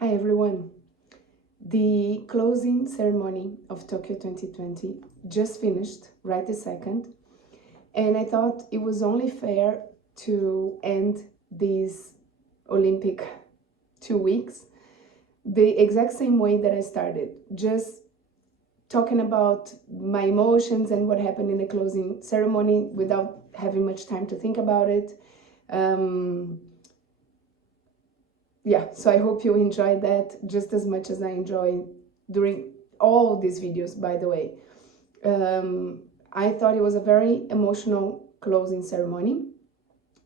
Hi everyone. The closing ceremony of Tokyo 2020 just finished right this second, and I thought it was only fair to end these Olympic 2 weeks the exact same way that I started, just talking about my emotions and what happened in the closing ceremony without having much time to think about it. So I hope you enjoyed that just as much as I enjoyed during all these videos, by the way. I thought it was a very emotional closing ceremony,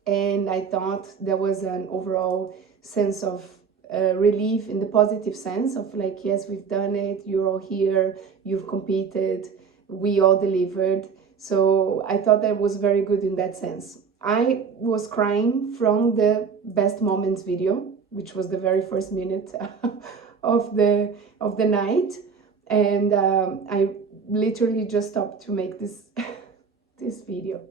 and I thought there was an overall sense of relief, in the positive sense of like, yes, we've done it, you're all here, you've competed, we all delivered. So I thought that was very good in that sense. I was crying from the best moments video, which was the very first minute of the night, and I literally just stopped to make this this video.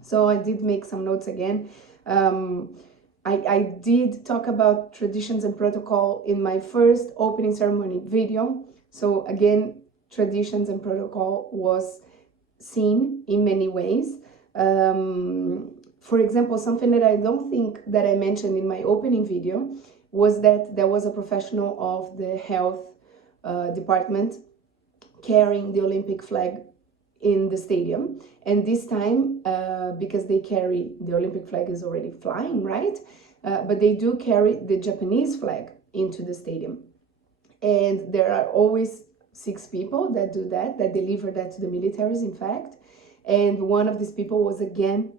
So I did make some notes again. I did talk about traditions and protocol in my first opening ceremony video. So again, traditions and protocol was seen in many ways. For example, something that I don't think that I mentioned in my opening video was that there was a professional of the health department carrying the Olympic flag in the stadium. And this time, because they carry, the Olympic flag is already flying, right? But they do carry the Japanese flag into the stadium. And there are always 6 people that do that deliver that to the militaries, in fact. And one of these people was, again,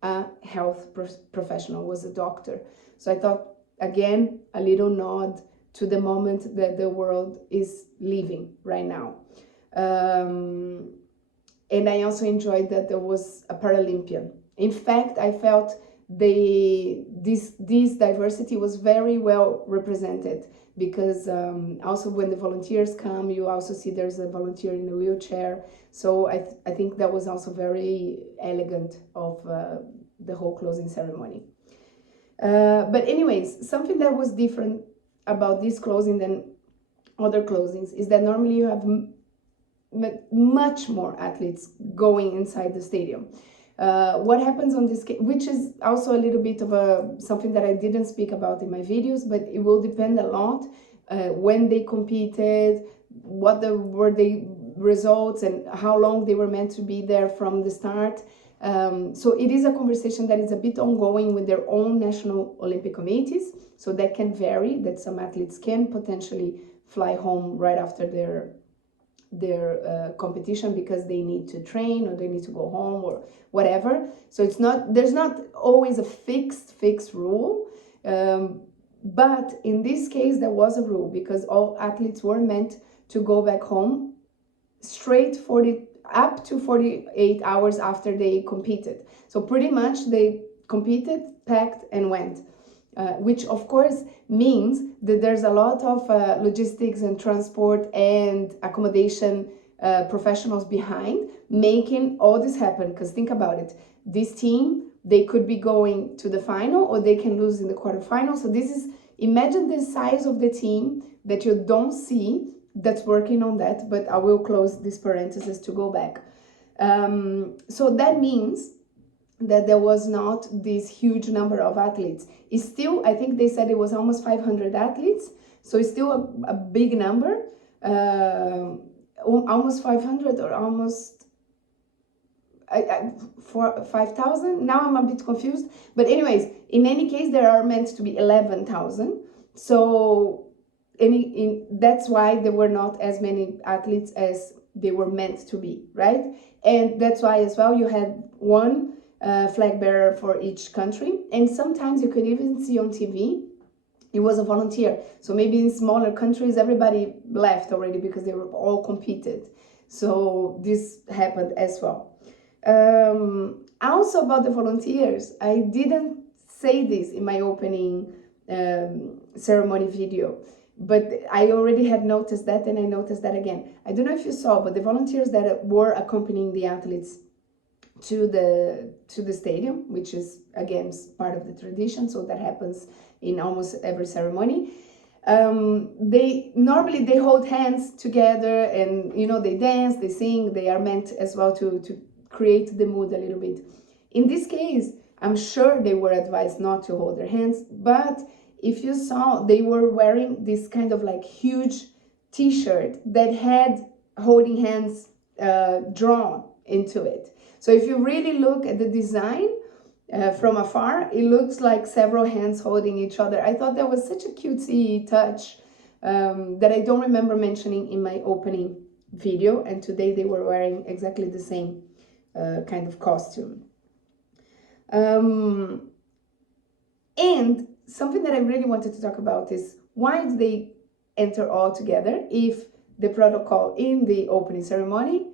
a health professional, was a doctor. So I thought, again, a little nod to the moment that the world is living right now. And I also enjoyed that there was a Paralympian. In fact, I felt this diversity was very well represented, because also when the volunteers come, you also see there's a volunteer in a wheelchair. So I think that was also very elegant of the whole closing ceremony. But anyways, something that was different about this closing than other closings is that normally you have much more athletes going inside the stadium. What happens on this case, which is also a little bit of something that I didn't speak about in my videos, but it will depend a lot when they competed, what were the results, and how long they were meant to be there from the start. So it is a conversation that is a bit ongoing with their own national Olympic committees, so that can vary, that some athletes can potentially fly home right after their competition because they need to train or they need to go home or whatever. So there's not always a fixed rule, but in this case there was a rule, because all athletes were meant to go back home straight up to 48 hours after they competed. So pretty much they competed, packed, and went. Which of course means that there's a lot of logistics and transport and accommodation professionals behind making all this happen. Because think about it, this team, they could be going to the final or they can lose in the quarterfinal. So imagine the size of the team that you don't see that's working on that. But I will close this parenthesis to go back. So that means that there was not this huge number of athletes. It's still, I think they said it was almost 500 athletes, so it's still a big number, almost 500 or almost 5,000. Now I'm a bit confused, but anyways, in any case, there are meant to be 11,000. So that's why there were not as many athletes as they were meant to be, right? And that's why as well you had one flag bearer for each country, and sometimes you could even see on TV it was a volunteer. So maybe in smaller countries everybody left already because they were all competed. So this happened as well. Also about the volunteers, I didn't say this in my opening ceremony video, but I already had noticed that, and I noticed that again. I don't know if you saw, but the volunteers that were accompanying the athletes to the stadium, which is again part of the tradition, so that happens in almost every ceremony. They normally they hold hands together, and they dance, they sing. They are meant as well to create the mood a little bit. In this case, I'm sure they were advised not to hold their hands, but if you saw, they were wearing this kind of like huge t-shirt that had holding hands drawn into it. So if you really look at the design from afar, it looks like several hands holding each other. I thought that was such a cutesy touch that I don't remember mentioning in my opening video, and today they were wearing exactly the same kind of costume. And something that I really wanted to talk about is, why do they enter all together if the protocol in the opening ceremony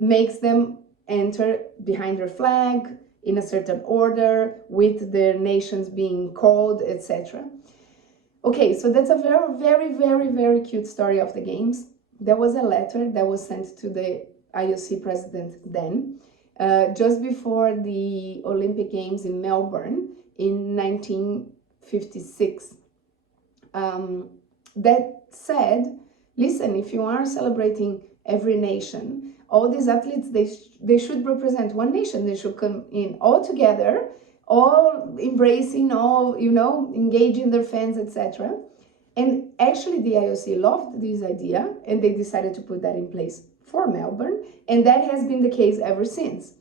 makes them enter behind their flag in a certain order, with their nations being called, etc. Okay, so that's a very, very, very, very cute story of the games. There was a letter that was sent to the IOC president then, just before the Olympic Games in Melbourne in 1956. That said, listen, if you are celebrating every nation, all these athletes, they should represent one nation. They should come in all together, all embracing, all, engaging their fans, etc. And actually the IOC loved this idea, and they decided to put that in place for Melbourne, and that has been the case ever since.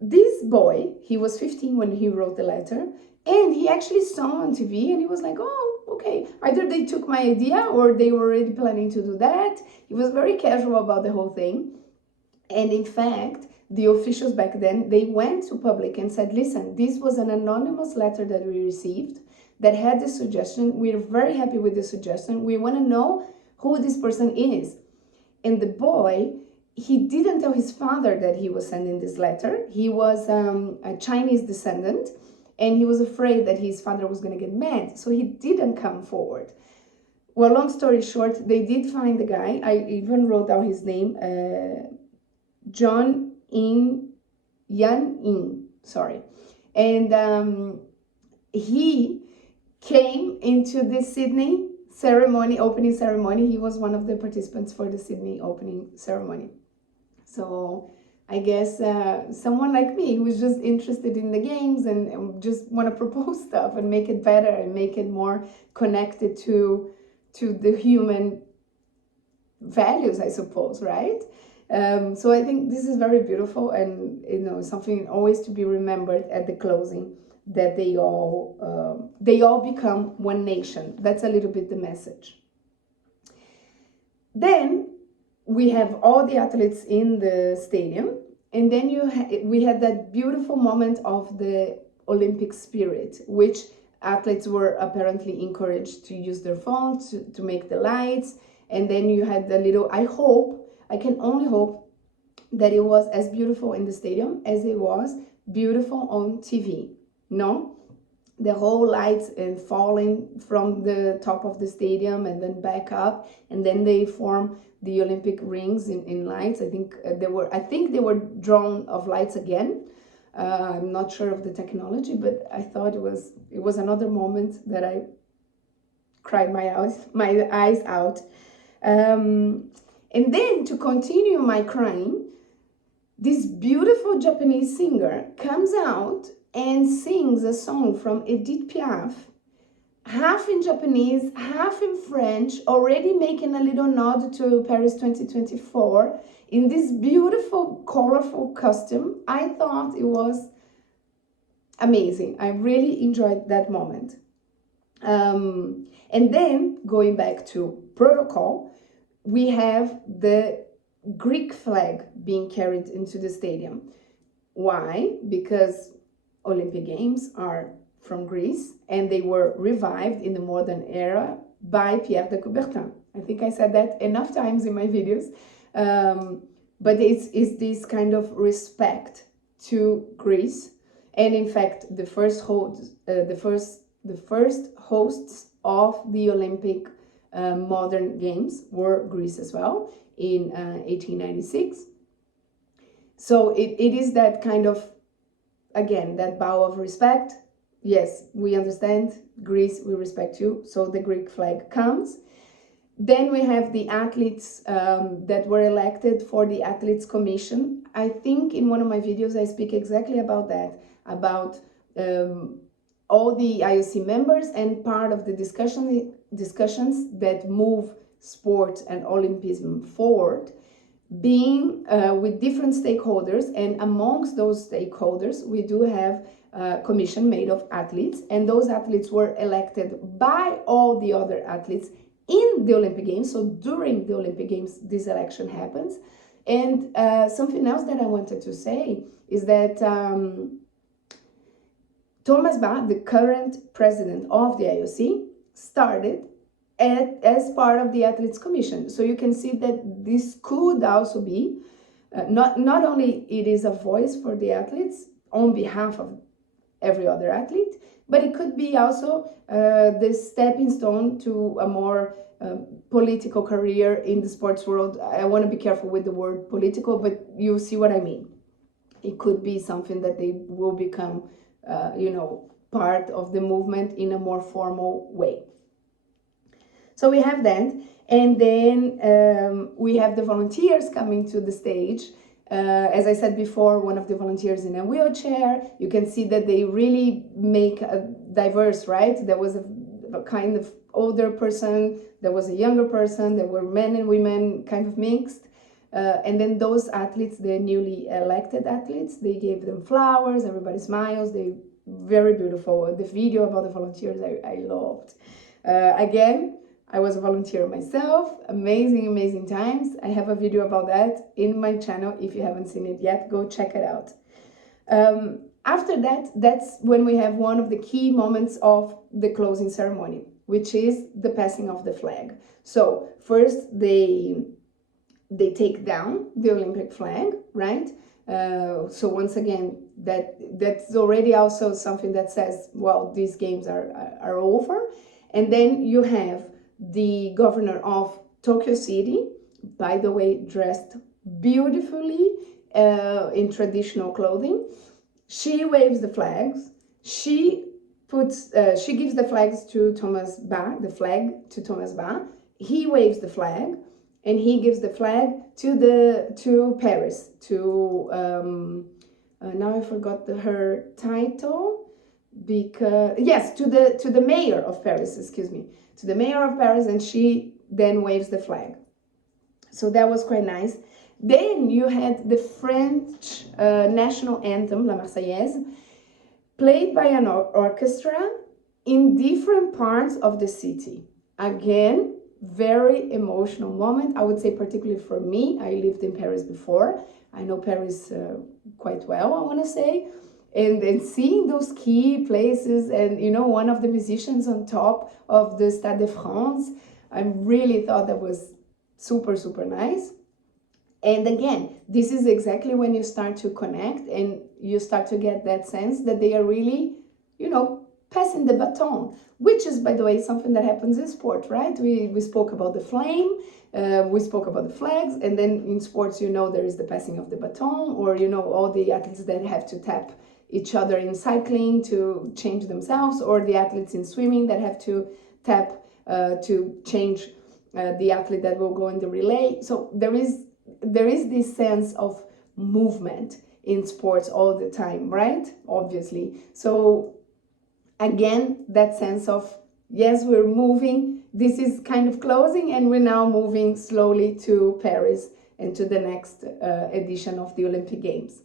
This boy, he was 15 when he wrote the letter, and he actually saw on TV, and he was like, oh, okay, either they took my idea or they were already planning to do that. He was very casual about the whole thing. And in fact, the officials back then, they went to public and said, listen, this was an anonymous letter that we received that had this suggestion. We're very happy with the suggestion. We want to know who this person is. And the boy, he didn't tell his father that he was sending this letter. He was a Chinese descendant, and he was afraid that his father was going to get mad, so he didn't come forward. Well, long story short, they did find the guy. I even wrote down his name, Yan Ing, sorry. And he came into the Sydney opening ceremony. He was one of the participants for the Sydney opening ceremony. So I guess someone like me who's just interested in the games and just want to propose stuff and make it better and make it more connected to the human values, I suppose, right? So I think this is very beautiful, and something always to be remembered at the closing, that they all become one nation. That's a little bit the message. Then we have all the athletes in the stadium, and then we had that beautiful moment of the Olympic spirit, which athletes were apparently encouraged to use their phones to make the lights. And then you had the little, I can only hope that it was as beautiful in the stadium as it was beautiful on TV. No? The whole lights and falling from the top of the stadium and then back up, and then they form the Olympic rings in lights. I think they were drawn of lights again. I'm not sure of the technology, but I thought it was another moment that I cried my eyes out. And then to continue my crying, this beautiful Japanese singer comes out and sings a song from Edith Piaf, half in Japanese, half in French, already making a little nod to Paris 2024 in this beautiful, colorful costume. I thought it was amazing. I really enjoyed that moment. And then, going back to protocol, we have the Greek flag being carried into the stadium. Why? Because Olympic Games are from Greece, and they were revived in the modern era by Pierre de Coubertin. I think I said that enough times in my videos, but it's this kind of respect to Greece. And in fact, the first hosts of the Olympic modern games were Greece as well in 1896. So it is that kind of, again, that bow of respect yes, we understand, Greece, we respect you. So the Greek flag comes. Then we have the athletes that were elected for the Athletes Commission. I think in one of my videos I speak exactly about that, about all the IOC members and part of the discussions that move sport and Olympism forward, being with different stakeholders. And amongst those stakeholders, we do have a commission made of athletes, and those athletes were elected by all the other athletes in the Olympic Games. So during the Olympic Games, this election happens. And something else that I wanted to say is that Thomas Bach, the current president of the IOC, started as part of the Athletes Commission. So you can see that this could also be, not only it is a voice for the athletes on behalf of every other athlete, but it could be also the stepping stone to a more political career in the sports world. I want to be careful with the word political, but you see what I mean. It could be something that they will become, part of the movement in a more formal way. So we have that, and then we have the volunteers coming to the stage. As I said before, one of the volunteers in a wheelchair. You can see that they really make a diverse, right? There was a kind of older person, there was a younger person, there were men and women kind of mixed. And then those athletes, the newly elected athletes, they gave them flowers, everybody smiles, they very beautiful. The video about the volunteers, I loved. Again, I was a volunteer myself, amazing times. I have a video about that in my channel. If you haven't seen it yet, go check it out. After that, that's when we have one of the key moments of the closing ceremony, which is the passing of the flag. So first they take down the Olympic flag, right? So once again, that's already also something that says, well, these games are over. And then you have the governor of Tokyo City, by the way, dressed beautifully in traditional clothing. She waves the flags. She gives the flags to Thomas Bach, the flag to Thomas Bach. He waves the flag, and he gives the flag to Paris, to now I forgot her title, because yes, to the mayor of Paris, excuse me, to the mayor of Paris, and she then waves the flag. So that was quite nice. Then you had the French national anthem, La Marseillaise, played by an orchestra in different parts of the city. Again, very emotional moment, I would say, particularly for me. I lived in Paris before. I know Paris quite well, I want to say. And then seeing those key places and, one of the musicians on top of the Stade de France, I really thought that was super nice. And again, this is exactly when you start to connect and you start to get that sense that they are really, passing the baton, which is, by the way, something that happens in sport, right? We spoke about the flame, we spoke about the flags, and then in sports, there is the passing of the baton, or, all the athletes that have to tap each other in cycling to change themselves, or the athletes in swimming that have to tap to change the athlete that will go in the relay. So there is this sense of movement in sports all the time, right? Obviously. So again, that sense of, yes, we're moving, this is kind of closing, and we're now moving slowly to Paris and to the next edition of the Olympic Games.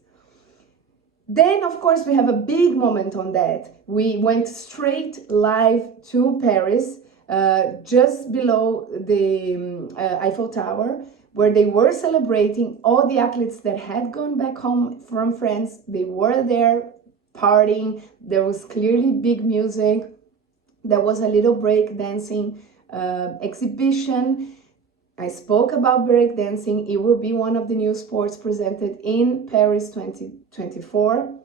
Then, of course, we have a big moment on that. We went straight live to Paris, just below the Eiffel Tower, where they were celebrating all the athletes that had gone back home from France. They were there partying. There was clearly big music. There was a little break dancing exhibition. I spoke about break dancing. It will be one of the new sports presented in Paris 2024.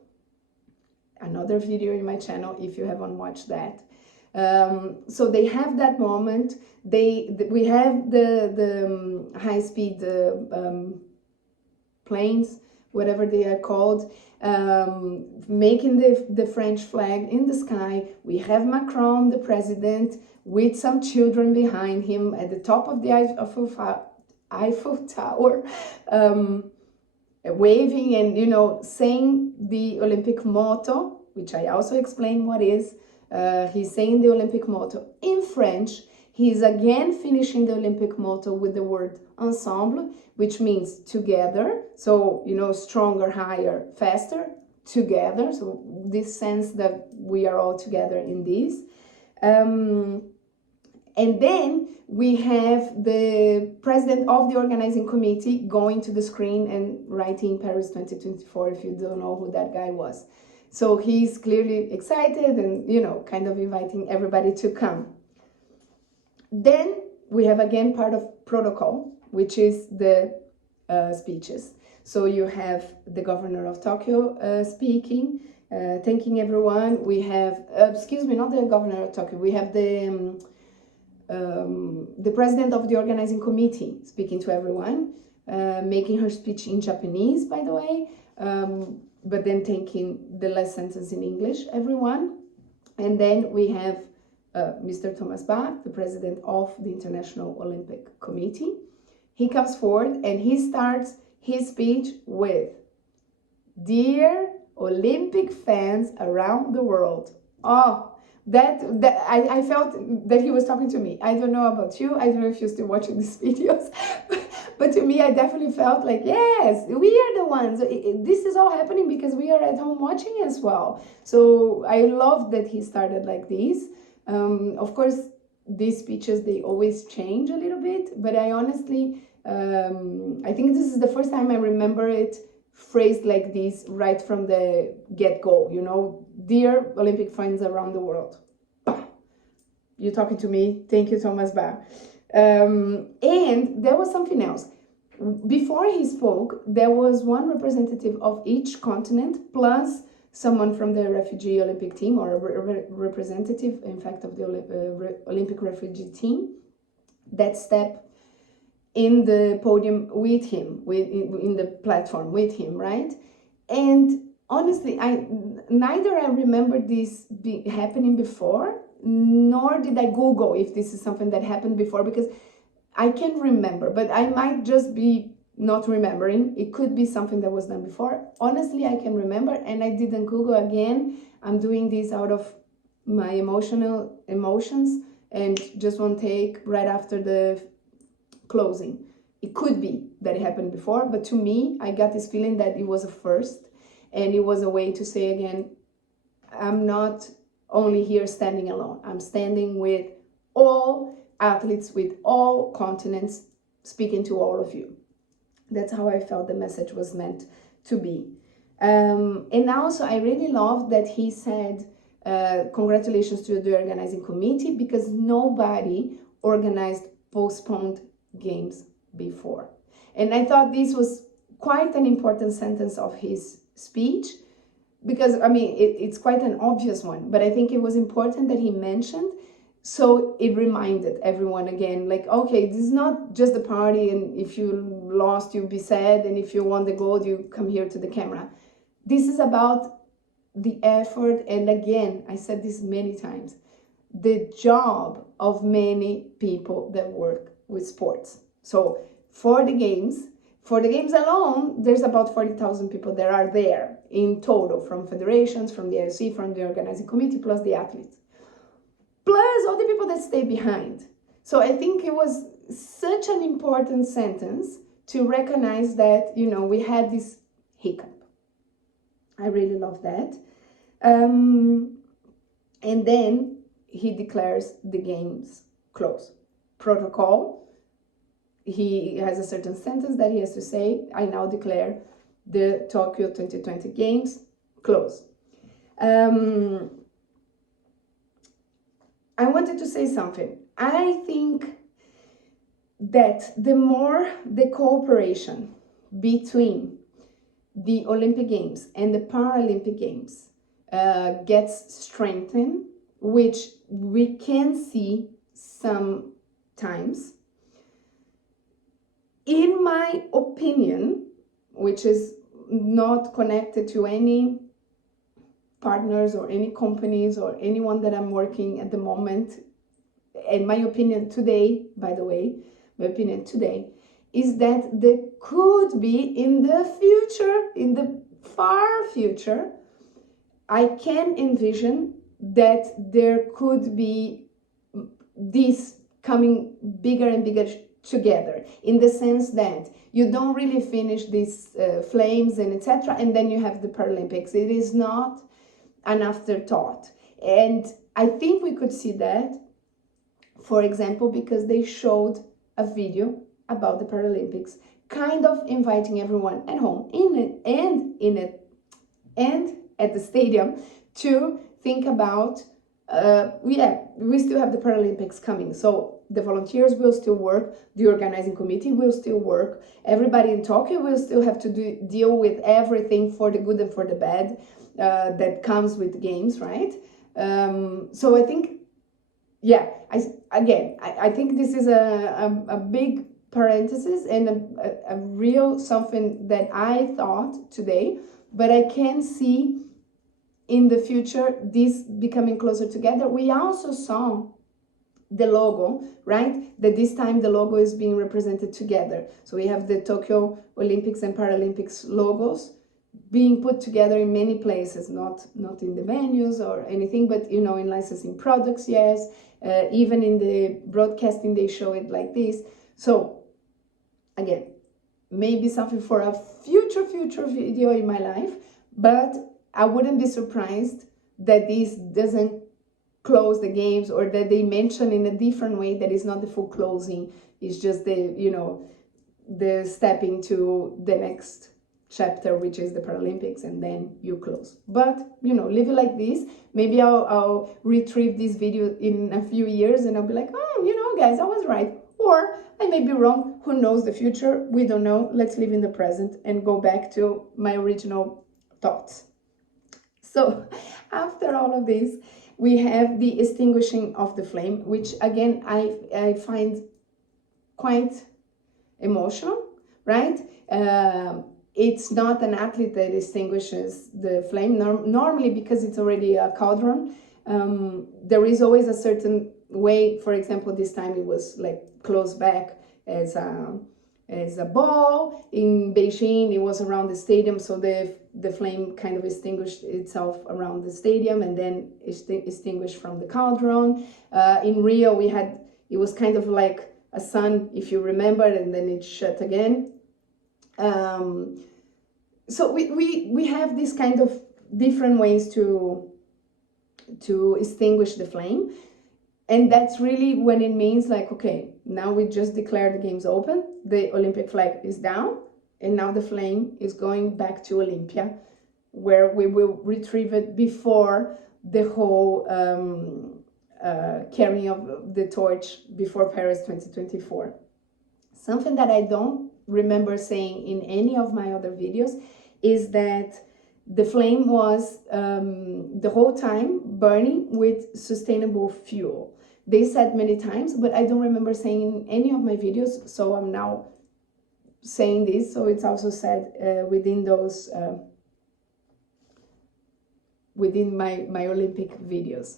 Another video in my channel if you haven't watched that. So they have that moment. We have the high-speed planes whatever they are called, making the French flag in the sky. We have Macron, the president, with some children behind him at the top of the Eiffel Tower, waving and, you know, saying the Olympic motto, which I also explained what is. He's saying the Olympic motto in French. He's again finishing the Olympic motto with the word ensemble, which means together. So, you know, stronger, higher, faster, together. So this sense that we are all together in this. And then we have the president of the organizing committee going to the screen and writing Paris 2024, if you don't know who that guy was. So he's clearly excited and, you know, kind of inviting everybody to come. Then we have again part of protocol, which is the speeches. So you have the governor of Tokyo speaking, thanking everyone. We have, excuse me, not the governor of Tokyo, we have the president of the organizing committee speaking to everyone, making her speech in Japanese, by the way, but then taking the last sentence in English, everyone. And then we have Mr. Thomas Bach, the president of the International Olympic Committee. He comes forward and he starts his speech with, "Dear Olympic fans around the world." Oh, I felt that he was talking to me. I don't know about you. I don't know if you're still watching these videos, but to me, I definitely felt like, yes, we are the ones. This is all happening because we are at home watching as well. So I love that he started like this. Of course, these speeches, they always change a little bit, but I honestly, I think this is the first time I remember it phrased like this right from the get-go, you know, "Dear Olympic fans around the world." You're talking to me. Thank you, Thomas Bach. And there was something else. Before he spoke, there was one representative of each continent plus someone from the refugee Olympic team, or a representative, in fact, of the Olympic refugee team that stepped in the podium with him, in the platform with him, right? And honestly, neither I remember this happening before, nor did I Google if this is something that happened before, because I can't remember, but I might just be not remembering. It could be something that was done before. Honestly, I can remember, and I didn't Google again. I'm doing this out of my emotions and just one take right after the closing. It could be that it happened before, but to me, I got this feeling that it was a first, and it was a way to say again, I'm not only here standing alone. I'm standing with all athletes, with all continents, speaking to all of you. That's how I felt the message was meant to be. And also, I really love that he said, congratulations to the organizing committee, because nobody organized postponed games before. And I thought this was quite an important sentence of his speech, because, I mean, it's quite an obvious one, but I think it was important that he mentioned, so it reminded everyone again, like, okay, this is not just a party, and if you lost, you'll be sad, and if you won the gold, you come here to the camera. This is about the effort, and again, I said this many times, the job of many people that work with sports. So for the games alone, there's about 40,000 people that are there in total, from federations, from the IOC, from the organizing committee, plus the athletes, plus all the people that stay behind. So I think it was such an important sentence to recognize that, you know, we had this hiccup. I really love that. And then he declares the games closed. Protocol, he has a certain sentence that he has to say, I now declare the Tokyo 2020 Games closed. I wanted to say something. I think that the more the cooperation between the Olympic Games and the Paralympic Games gets strengthened, which we can see sometimes, in my opinion, which is not connected to any partners or any companies or anyone that I'm working at the moment. And my opinion today, by the way, my opinion today is that there could be in the future, in the far future, I can envision that there could be this coming bigger and bigger together, in the sense that you don't really finish these flames and etc., and then you have the Paralympics. It is not an afterthought. And I think we could see that, for example, because they showed a video about the Paralympics, kind of inviting everyone at home and at the stadium to think about, we still have the Paralympics coming. So the volunteers will still work, the organizing committee will still work, everybody in Tokyo will still have to deal with everything, for the good and for the bad, that comes with games, right? So I think, yeah, I think this is a big parenthesis and a real something that I thought today, but I can see in the future this becoming closer together. We also saw the logo, right? That this time the logo is being represented together. So we have the Tokyo Olympics and Paralympics logos being put together in many places, not in the menus or anything, but you know, in licensing products, yes. Even in the broadcasting they show it like this. So again, maybe something for a future video in my life, but I wouldn't be surprised that this doesn't close the games, or that they mention in a different way that is not the full closing, it's just the, you know, the stepping to the next chapter, which is the Paralympics, and then you close. But you know, leave it like this. Maybe I'll retrieve this video in a few years and I'll be like, oh, you know, guys, I was right, or I may be wrong. Who knows the future? We don't know. Let's live in the present and go back to my original thoughts. So after all of this, we have the extinguishing of the flame, which again I find quite emotional, right? It's not an athlete that extinguishes the flame. Normally, because it's already a cauldron, there is always a certain way. For example, this time it was like close back as a ball. In Beijing, it was around the stadium, so the flame kind of extinguished itself around the stadium and then extinguished from the cauldron. In Rio, it was kind of like a sun, if you remember, and then it shut again. So we have this kind of different ways to extinguish the flame, and that's really when it means like, okay, now we just declare the games open, the Olympic flag is down, and now the flame is going back to Olympia, where we will retrieve it before the whole carrying of the torch before Paris 2024. Something that I don't remember saying in any of my other videos is that the flame was the whole time burning with sustainable fuel. They said many times, but I don't remember saying in any of my videos, so I'm now saying this, so it's also said within those within my Olympic videos.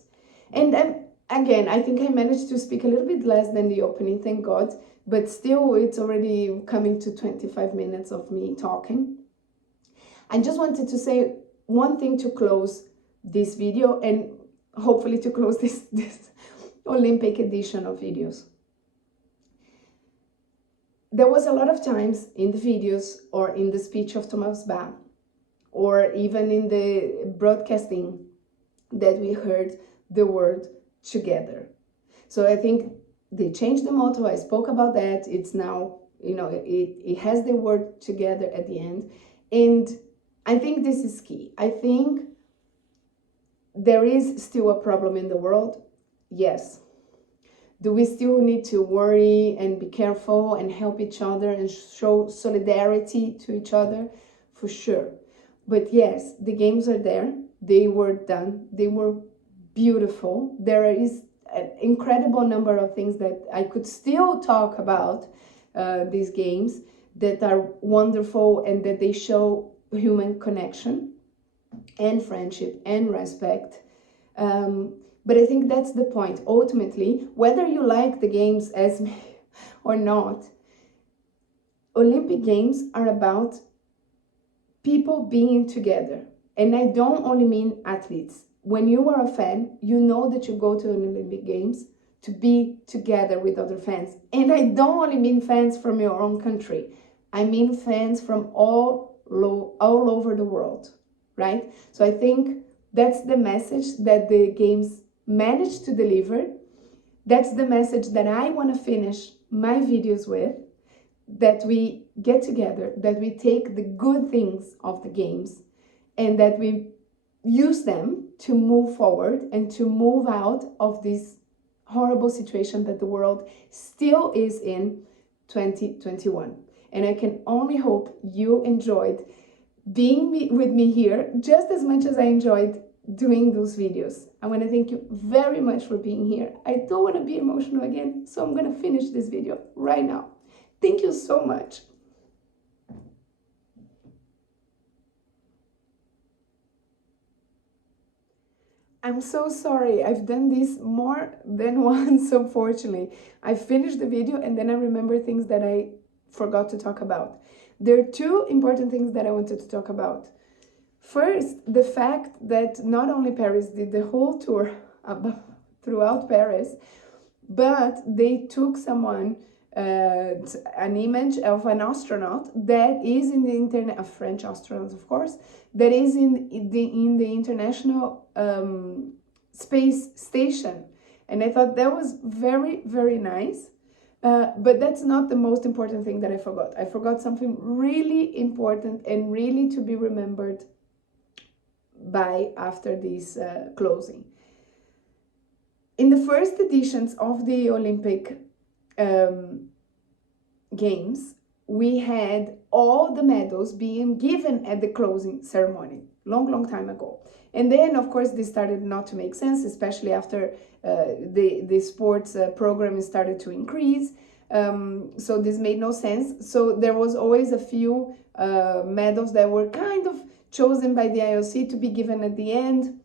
And then again, I think I managed to speak a little bit less than the opening, thank God, but still it's already coming to 25 minutes of me talking. I just wanted to say one thing to close this video, and hopefully to close this Olympic edition of videos. There was a lot of times in the videos or in the speech of Thomas Bach, or even in the broadcasting, that we heard the word together. So I think they changed the motto. I spoke about that. It's now, you know, it has the word together at the end. And I think this is key. I think there is still a problem in the world. Yes. Do we still need to worry and be careful and help each other and show solidarity to each other? For sure. But yes, the games are there. They were done. They were beautiful. There is an incredible number of things that I could still talk about these games that are wonderful, and that they show human connection and friendship and respect. But I think that's the point. Ultimately, whether you like the games as me or not, Olympic Games are about people being together. And I don't only mean athletes. When you are a fan, you know that you go to an Olympic Games to be together with other fans. And I don't only mean fans from your own country. I mean fans from all over the world, right? So I think that's the message that the games managed to deliver. That's the message that I want to finish my videos with, that we get together, that we take the good things of the games, and that we use them to move forward and to move out of this horrible situation that the world still is in 2021. And I can only hope you enjoyed being with me here just as much as I enjoyed doing those videos. I want to thank you very much for being here. I don't want to be emotional again, so I'm going to finish this video right now. Thank you so much. I'm so sorry. I've done this more than once, unfortunately. I finished the video and then I remember things that I forgot to talk about. There are two important things that I wanted to talk about. First, the fact that not only Paris did the whole tour throughout Paris, but they took someone, an image of an astronaut that is in the internet, a French astronaut, of course, that is in the International Space Station. And I thought that was very, very nice. But that's not the most important thing that I forgot. I forgot something really important and really to be remembered by after this closing. In the first editions of the Olympic Games, we had all the medals being given at the closing ceremony, long time ago. And then, of course, this started not to make sense, especially after the sports program started to increase. So this made no sense. So there was always a few medals that were kind of chosen by the IOC to be given at the end.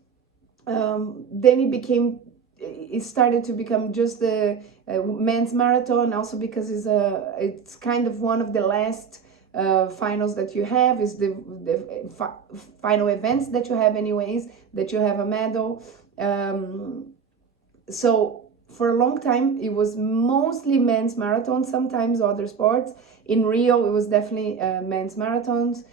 Then it started to become just the men's marathon, also because it's kind of one of the last finals that you have, is the final events that you have anyways, that you have a medal. So for a long time, it was mostly men's marathon, sometimes other sports. In Rio, it was definitely men's marathons,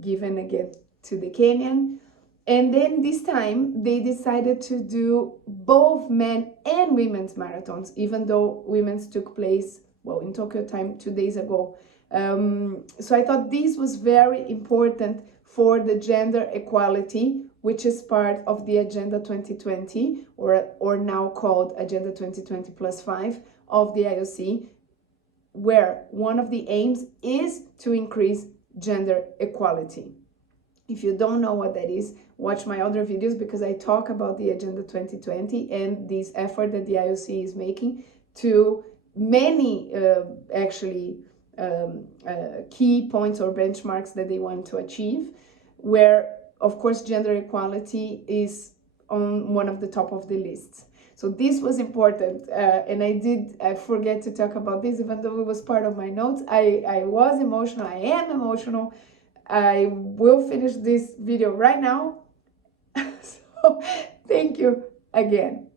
given again to the Kenyan. And then this time, they decided to do both men and women's marathons, even though women's took place, well, in Tokyo time 2 days ago. So I thought this was very important for the gender equality, which is part of the Agenda 2020, or now called Agenda 2020 plus 5 of the IOC, where one of the aims is to increase gender equality. If you don't know what that is, watch my other videos, because I talk about the Agenda 2020 and this effort that the IOC is making to many key points or benchmarks that they want to achieve, where of course gender equality is on one of the top of the lists. So this was important, and I forget to talk about this, even though it was part of my notes. I was emotional, I am emotional. I will finish this video right now. So thank you again.